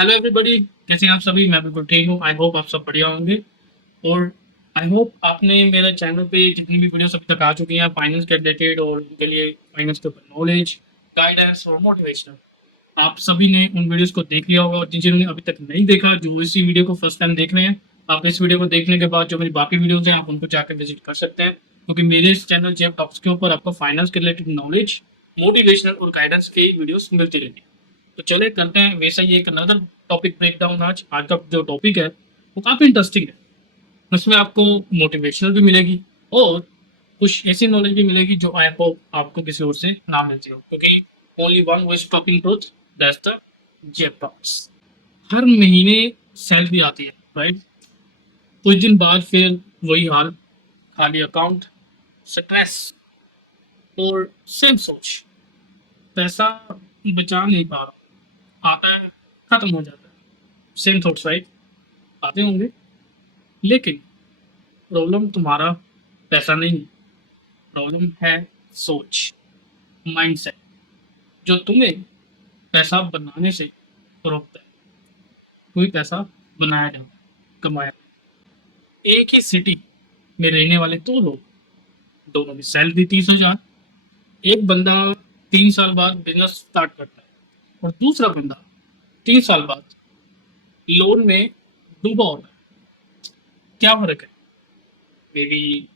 Hello everybody, कैसे हैं आप सभी। मैं बिल्कुल ठीक हूँ। आई होप आप सब बढ़िया होंगे। और आई होप आपने मेरे चैनल पे जितनी भी वीडियोस अभी तक आ चुकी हैं फाइनेंस के रिलेटेड और उनके लिए फाइनेंस के ऊपर नॉलेज, गाइडेंस और मोटिवेशनल, आप सभी ने उन वीडियोस को देख लिया होगा। और जिन्होंने अभी तक नहीं देखा, जो इसी वीडियो को फर्स्ट टाइम देख रहे हैं, आप इस वीडियो को देखने के बाद जो मेरी बाकी वीडियोस हैं आप उनको जाकर विजिट कर सकते हैं, क्योंकि मेरे इस चैनल जेब टॉक्स के ऊपर आपको फाइनेंस के रिलेटेड नॉलेज, मोटिवेशनल और गाइडेंस की वीडियोस मिलती रहेगी। तो चले करते हैं वैसा ही एक अनदर टॉपिक ब्रेकडाउन। आज का जो टॉपिक है वो काफ़ी इंटरेस्टिंग है। उसमें आपको मोटिवेशनल भी मिलेगी और कुछ ऐसी नॉलेज भी मिलेगी जो आई होप आपको किसी और से ना मिलती हो, क्योंकि only one who is talking truth, that's the जेब टॉक्स। हर महीने सैलरी आती है, राइट। कुछ दिन बाद फिर वही हाल, खाली अकाउंट, स्ट्रेस और सेम सोच। पैसा बचा नहीं पा रहा, आता है खत्म हो जाता है। सेम थॉट्स, राइट, आते होंगे। लेकिन प्रॉब्लम तुम्हारा पैसा नहीं है, प्रॉब्लम है सोच, माइंडसेट, जो तुम्हें पैसा बनाने से रोकता है। कोई पैसा बनाया जाता है, कमाया। एक ही सिटी में रहने वाले दो लोग, दोनों की सैलरी 30,000। एक बंदा 3 साल बाद बिजनेस स्टार्ट करता है और दूसरा बंदा 3 साल बाद लोन में डूबा होता है। क्या फर्क है? मे बी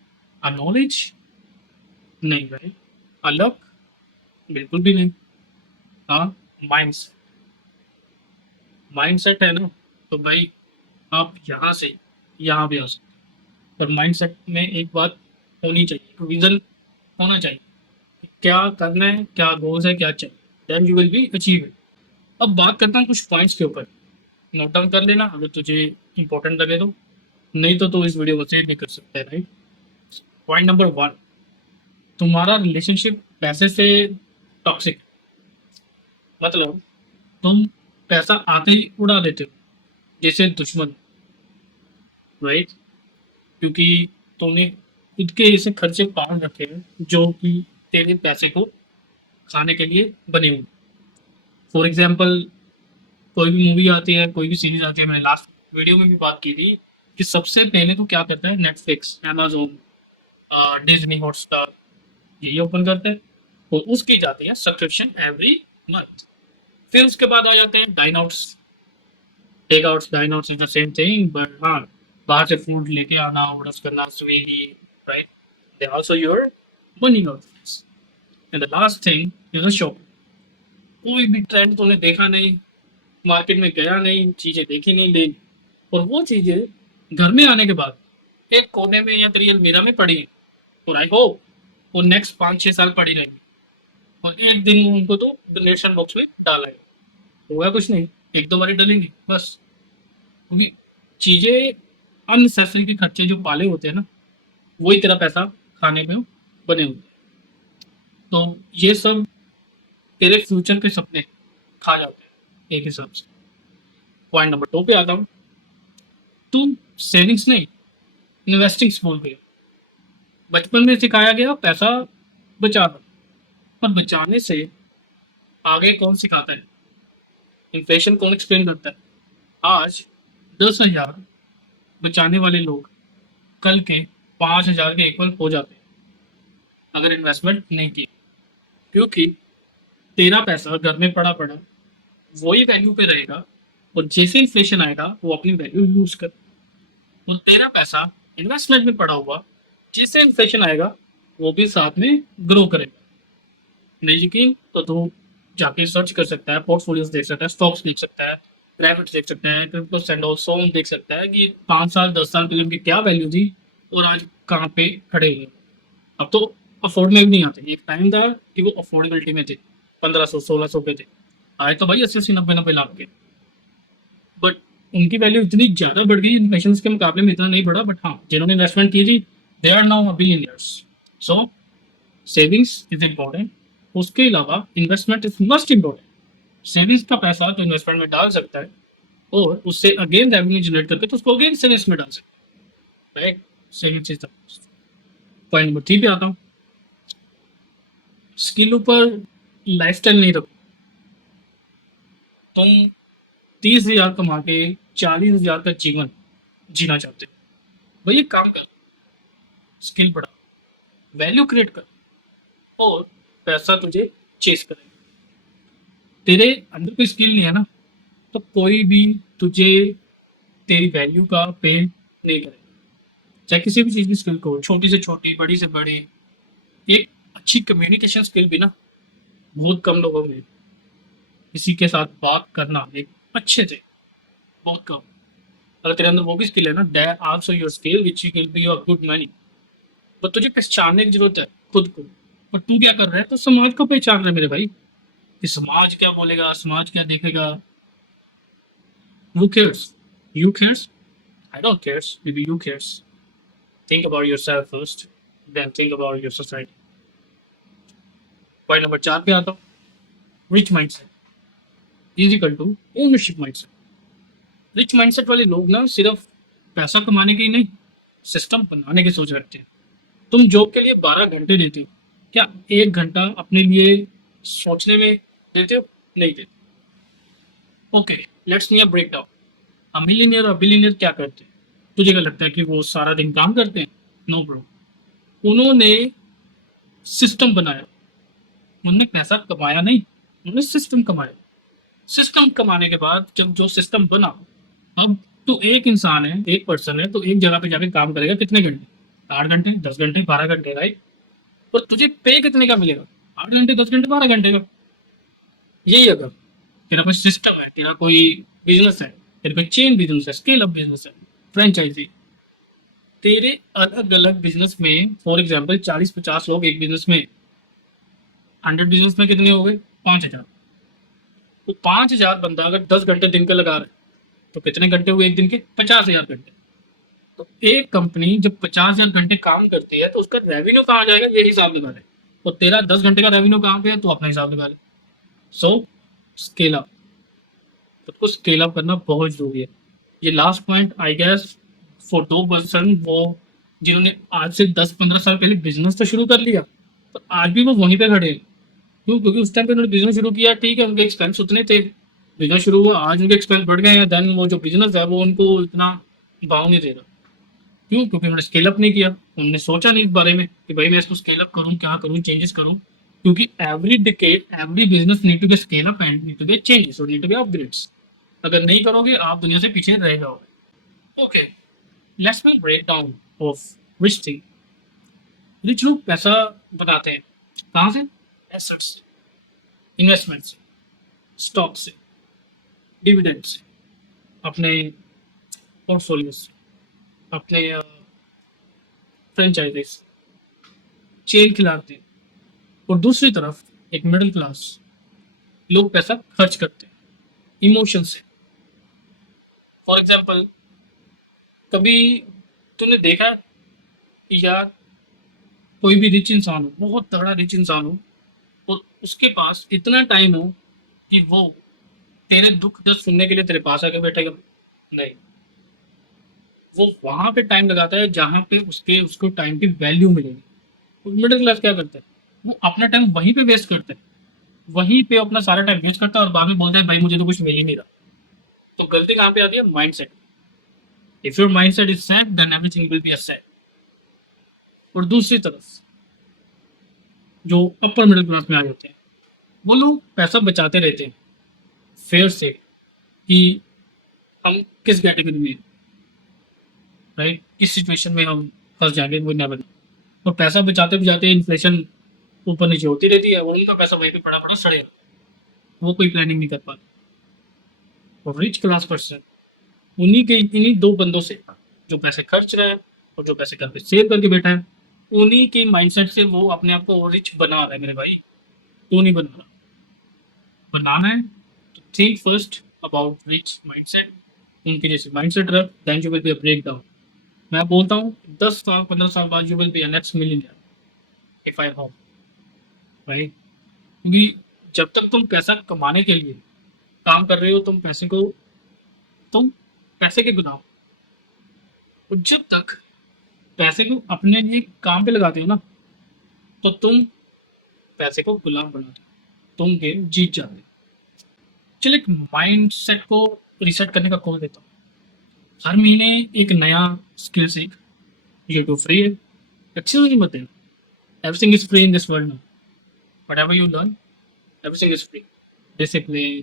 अ नॉलेज, नहीं भाई। अलग, बिल्कुल भी नहीं। हाँ, माइंडसेट। माइंडसेट है ना, तो भाई आप यहाँ से यहाँ भी आ सकते हैं। पर माइंडसेट में एक बात होनी चाहिए, विजन होना चाहिए कि क्या करना है, क्या गोल्स है, क्या चाहिए, then you will be achieve it. अब बात करता हूँ कुछ पॉइंट्स के ऊपर। नोट डाउन कर लेना अगर तुझे इंपॉर्टेंट लगे तो, नहीं तो इस वीडियो को सेव भी कर सकते हैं, राइट। पॉइंट नंबर 1, तुम्हारा रिलेशनशिप पैसे से टॉक्सिक। मतलब तुम पैसा आते ही उड़ा देते हो जैसे दुश्मन, राइट। क्योंकि तुमने खुद के ऐसे खर्चे पाल रखे हैं जो कि तेरे पैसे को खाने के लिए बने हुए। फॉर एग्जाम्पल, कोई भी मूवी आती है, कोई भी सीरीज आती है, मैंने लास्ट वीडियो में भी बात की थी कि सबसे पहले तो क्या करता है, नेटफ्लिक्स, अमेजोन, डिज्नी हॉटस्टार, ये ओपन करते हैं और उसकी जाती है सब्सक्रिप्शन एवरी मंथ। फिर उसके बाद आ जाते हैं dine outs, take outs. Dine outs is the same thing, but हाँ, बाहर से फूड लेके आना, ऑर्डर करना, Swiggy, right. They also your money outlets. And the last thing is the shopping. कोई भी ट्रेंड तूने देखा नहीं, मार्केट में गया नहीं, चीजें देखी नहीं, ले, और वो चीजें घर में आने के बाद एक कोने में या तेरी अलमीरा में पड़ी है, और आई होप वो नेक्स्ट 5-6 साल पड़ी रहेंगी। और एक दिन उनको तो डोनेशन बॉक्स में डाला है, होगा कुछ नहीं, एक दो बारी डलेंगे बस। क्योंकि चीजें, अननेसेसरी के खर्चे जो पाले होते हैं ना, वही तेरा पैसा खाने में बने हुए हैं। तो ये सब तेरे फ्यूचर के सपने खा जाते हैं एक हिसाब से। पॉइंट नंबर 2 पे आता हूँ। तुम सेविंग्स नहीं, इन्वेस्टिंग भूल गए। बचपन में सिखाया गया पैसा बचाना, पर बचाने से आगे कौन सिखाता है? इन्फ्लेशन कौन एक्सप्लेन करता है? आज 10,000 बचाने वाले लोग कल के 5,000 के इक्वल हो जाते हैं अगर इन्वेस्टमेंट नहीं की। क्योंकि तेरा पैसा घर में पड़ा पड़ा वही वैल्यू पे रहेगा, और जैसे इन्फ्लेशन आएगा वो अपनी वैल्यू लूज कर। और तेरा पैसा इन्वेस्टमेंट में पड़ा हुआ, जैसे इन्फ्लेशन आएगा वो भी साथ में ग्रो करेगा। नहीं यकीन तो तू जाके सर्च कर सकता है, पोर्टफोलियोज देख सकता है, स्टॉक्स देख सकता है, प्राइवेट देख सकता है, क्रिप्टो एंड सोन देख सकता है कि 5 साल 10 साल पहले उनकी क्या वैल्यू थी और आज कहाँ पे खड़े हैं। अब तो अफोर्डेबल नहीं आते। एक टाइम था कि वो अफोर्डेबिलिटी में थे, 1500-1600 के थे। आज तो भाई 80-80 90-90 लाख के। बट उनकी वैल्यू इतनी ज्यादा बढ़ गई, इन्वेस्टमेंट्स के मुकाबले में इतना नहीं बढ़ा, बट हाँ जिन्होंने इन्वेस्टमेंट की थी they are now billionaires. So savings is important, उसके अलावा investment is must important. Savings का पैसा तो इन्वेस्टमेंट में डाल सकता है और उससे अगेन रेवेन्यू जनरेट करके तो उसको अगेन सेविंग्स में डाल सकता है, right. Savings is the point number 3 पे आता हूँ। स्किल ऊपर लाइफस्टाइल नहीं रखो। तुम 30,000 कमा के 40,000 का जीवन जीना चाहते हो, भाई एक काम कर, स्किल बढ़ा, वैल्यू क्रिएट कर, और पैसा तुझे चेस करेगा। तेरे अंदर कोई स्किल नहीं है ना, तो कोई भी तुझे तेरी वैल्यू का पे नहीं करेगा। चाहे किसी भी चीज़ की स्किल को, छोटी से छोटी, बड़ी से बड़ी। एक अच्छी कम्युनिकेशन स्किल भी ना बहुत कम लोगों में, किसी के साथ बात करना एक अच्छे से, बहुत कम। अगर तेरे अंदर वो भी स्किल है ना, that also your skill which will be your good money. तो तुझे पहचानने की जरूरत है खुद को। और तू क्या कर रहा है, तो समाज को पहचान रहा है मेरे भाई, कि समाज क्या बोलेगा, समाज क्या देखेगा। Who cares? You cares? I don't cares. Maybe you cares. Think about yourself first, then think about your society. Point number 4 पे आता हूँ, rich mindset is equal to ownership mindset. Rich mindset वाले लोग ना सिर्फ पैसा कमाने के ही नहीं, सिस्टम बनाने की सोच रखते हैं। तुम जॉब के लिए 12 घंटे देते हो, क्या 1 घंटा अपने लिए सोचने में देते हो? नहीं देते। Okay, let's me break down. Millionaire और बिलियनियर क्या करते हैं? तुझे क्या लगता है कि वो सारा दिन काम करते हैं? नो ब्रो, उन्होंने सिस्टम बनाया। उन्होंने पैसा कमाया नहीं, उन्होंने सिस्टम कमाया। सिस्टम कमाने के बाद जब जो सिस्टम बना, अब तो एक इंसान है, एक पर्सन है, तो एक जगह पे जाके काम करेगा कितने घंटे? 8 घंटे, 10 घंटे, 12 घंटे, राइट? और तुझे पे कितने का मिलेगा? 8 घंटे, 10 घंटे, 12 घंटे का। यही अगर तेरा कोई सिस्टम है, तेरा कोई बिजनेस है, तेरा कोई चेन बिजनेस है, स्केल अप बिजनेस है, फ्रेंचाइजी, तेरे अलग अलग बिजनेस में, फॉर एग्जाम्पल 40-50 लोग एक बिजनेस में, 100 बिजनेस में कितने हो गए? 5,000। तो 5,000 बंदा अगर 10 घंटे दिन का लगा रहा है, तो कितने घंटे हुए एक दिन के? 50,000 घंटे। तो एक कंपनी जब 50,000 घंटे काम करती है, तो उसका रेवेन्यू कहाँ जाएगा, ये हिसाब लगा ले। और तेरा 10 घंटे का रेवेन्यू कहाँ पे है, तो अपना हिसाब लगा ले। सो स्केल अप, खुद को स्केल अप करना बहुत जरूरी है। ये last point I guess for 2 person, वो जिन्होंने आज से 10-15 साल पहले बिजनेस तो शुरू कर लिया, तो आज भी वो वहीं पे खड़े हैं। क्यों? क्योंकि उस टाइम पे उन्होंने बिजनेस शुरू किया, ठीक है, उनके एक्सपेंस उतने थे, बिजनेस शुरू हुआ, आज उनके एक्सपेंस बढ़ गए हैं, देन वो जो बिजनेस है वो उनको इतना भाव नहीं दे रहा। क्यों? क्योंकि उन्होंने स्केल अप नहीं किया, उन्होंने सोचा नहीं इस बारे में कि भाई मैं इसको स्केल अप करूँ, क्या करूँ, चेंजेस करूँ। क्योंकि every decade every business need to be scale up and need to be changes और नीड टू बी अपग्रेड्स। अगर नहीं करोगे आप दुनिया से पीछे रह जाओगे। Okay, let's me break down of rich thing. Rich लोग पैसा बनाते हैं कहाँ से? एसेट्स से, इन्वेस्टमेंट से, स्टॉक से, डिविडेंड से, अपने पोर्टफोलियो से, अपने फ्रेंचाइजीज, चेन खिलाते हैं। और दूसरी तरफ एक मिडिल क्लास लोग पैसा खर्च करते हैं इमोशन से। फॉर एग्जाम्पल, कभी तूने देखा है कि यार कोई भी रिच इंसान हो, बहुत तगड़ा रिच इंसान हो, और उसके पास इतना टाइम हो कि वो तेरे दुख दर्द सुनने के लिए तेरे पास आके बैठेगा? नहीं, वो वहां पे टाइम लगाता है जहां पे उसको टाइम की वैल्यू मिलेगी। और मिडिल क्लास क्या करता है, वो अपना टाइम वहीं पे वेस्ट करता है, वहीं पे अपना सारा टाइम वेस्ट करता है, और बाद में बोलता है भाई मुझे तो कुछ मिल ही नहीं रहा। तो गलती कहाँ पे आती है? Mindset. If your mindset is set, then everything will be a set. और दूसरी तरफ जो अपर मिडिल क्लास में आ जाते हैं, वो लोग पैसा बचाते रहते हैं फेयर से, कि हम किस कैटेगरी में, राइट, किस सिचुएशन में हम फंस जाएंगे वो ना बने। और पैसा बचाते बचाते इन्फ्लेशन ऊपर नीचे होती रहती है, और उनका पैसा वहीं पे पड़ा पड़ा सड़ेगा, वो कोई प्लानिंग नहीं कर पाते। और रिच क्लास पर्सन इन्हीं दो बंदों से, जो पैसे खर्च रहे हैं और जो पैसे घर पे सेव करके बैठा है, उन्हीं के माइंडसेट से वो अपने आप को रिच बना रहा है मेरे भाई। तो नहीं बना रहा, बनाना है तो think first about rich mindset. उनके जैसे माइंडसेट रख, then you will be a break down. मैं बोलता हूँ 10 साल 15 साल बाद you will be a next millionaire if I hope, right? क्योंकि जब तक तुम पैसा कमाने के लिए काम कर रहे हो, तुम पैसे के गुलाम। और जब तक पैसे को अपने लिए काम पे लगाते हो ना, तो तुम पैसे को गुलाम बनाते हो, तुम गेम जीत जाते हो। चलो एक माइंड सेट को रीसेट करने का कोर्स देता हूँ। हर महीने एक नया स्किल सीख, यूट्यूब फ्री है, एक्सक्यूज नहीं मत देना। Everything is free in this world now, whatever you learn, everything is free. Discipline,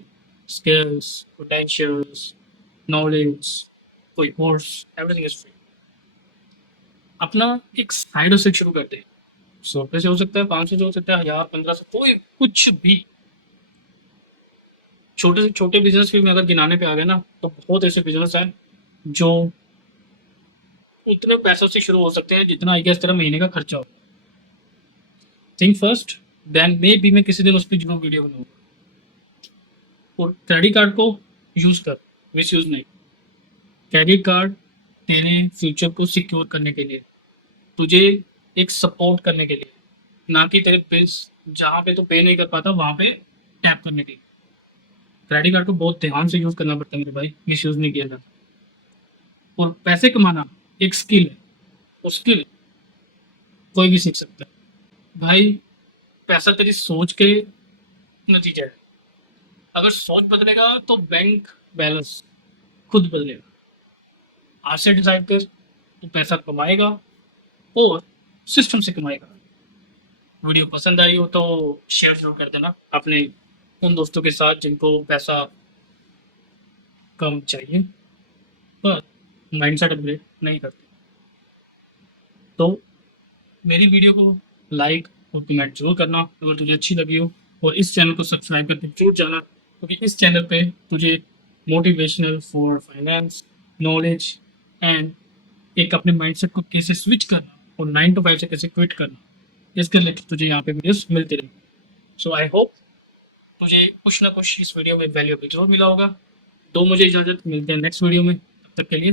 skills, potentials, knowledge, कोई कोर्स, everything is free. अपना एक साइड से शुरू करते हैं। 100 रुपये से हो सकता है, 500 से हो सकता है, 1000, 1500, कोई कुछ भी। छोटे से छोटे बिजनेस भी में अगर गिनाने पे आ गए ना, तो बहुत ऐसे बिजनेस हैं जो उतने पैसों से शुरू हो सकते हैं जितना आई गेस तेरा महीने का खर्चा हो। Think first, then maybe मैं किसी दिन उस पर जरूर वीडियो बनाऊंगा। और क्रेडिट कार्ड को यूज कर, मिस यूज नहीं। क्रेडिट कार्ड तेरे फ्यूचर को सिक्योर करने के लिए, तुझे एक सपोर्ट करने के लिए, ना कि तेरे बिल्स जहाँ पे तू पे नहीं कर पाता वहाँ पे टैप करने के लिए। क्रेडिट कार्ड को बहुत ध्यान से यूज करना पड़ता है मेरे भाई, मिस यूज नहीं किया जाता। और पैसे कमाना एक स्किल है, वो स्किल कोई भी सीख सकता है भाई। पैसा तेरी सोच के नतीजा है। अगर सोच बदलेगा तो बैंक बैलेंस खुद बदलेगा। आज से डिसाइड कर, तू पैसा कमाएगा और सिस्टम से कमाएगा। वीडियो पसंद आई हो तो शेयर जरूर कर देना अपने उन दोस्तों के साथ जिनको पैसा कम चाहिए पर माइंडसेट अपग्रेड नहीं करते। तो मेरी वीडियो को लाइक और कमेंट जरूर करना अगर तुझे अच्छी लगी हो, और इस चैनल को सब्सक्राइब करके जरूर जाना, क्योंकि इस चैनल पे तुझे motivational for finance, knowledge and एक अपने माइंडसेट को कैसे स्विच करना और 9 to 5 से कैसे क्विट करना, इसके रिलेटेड तुझे यहाँ पे वीडियोस मिलती रहेंगी। सो आई होप तुझे कुछ ना कुछ इस वीडियो में वैल्यूएबल जरूर मिला होगा। तो मुझे इजाज़त, मिलते हैं नेक्स्ट वीडियो में, तब तक के लिए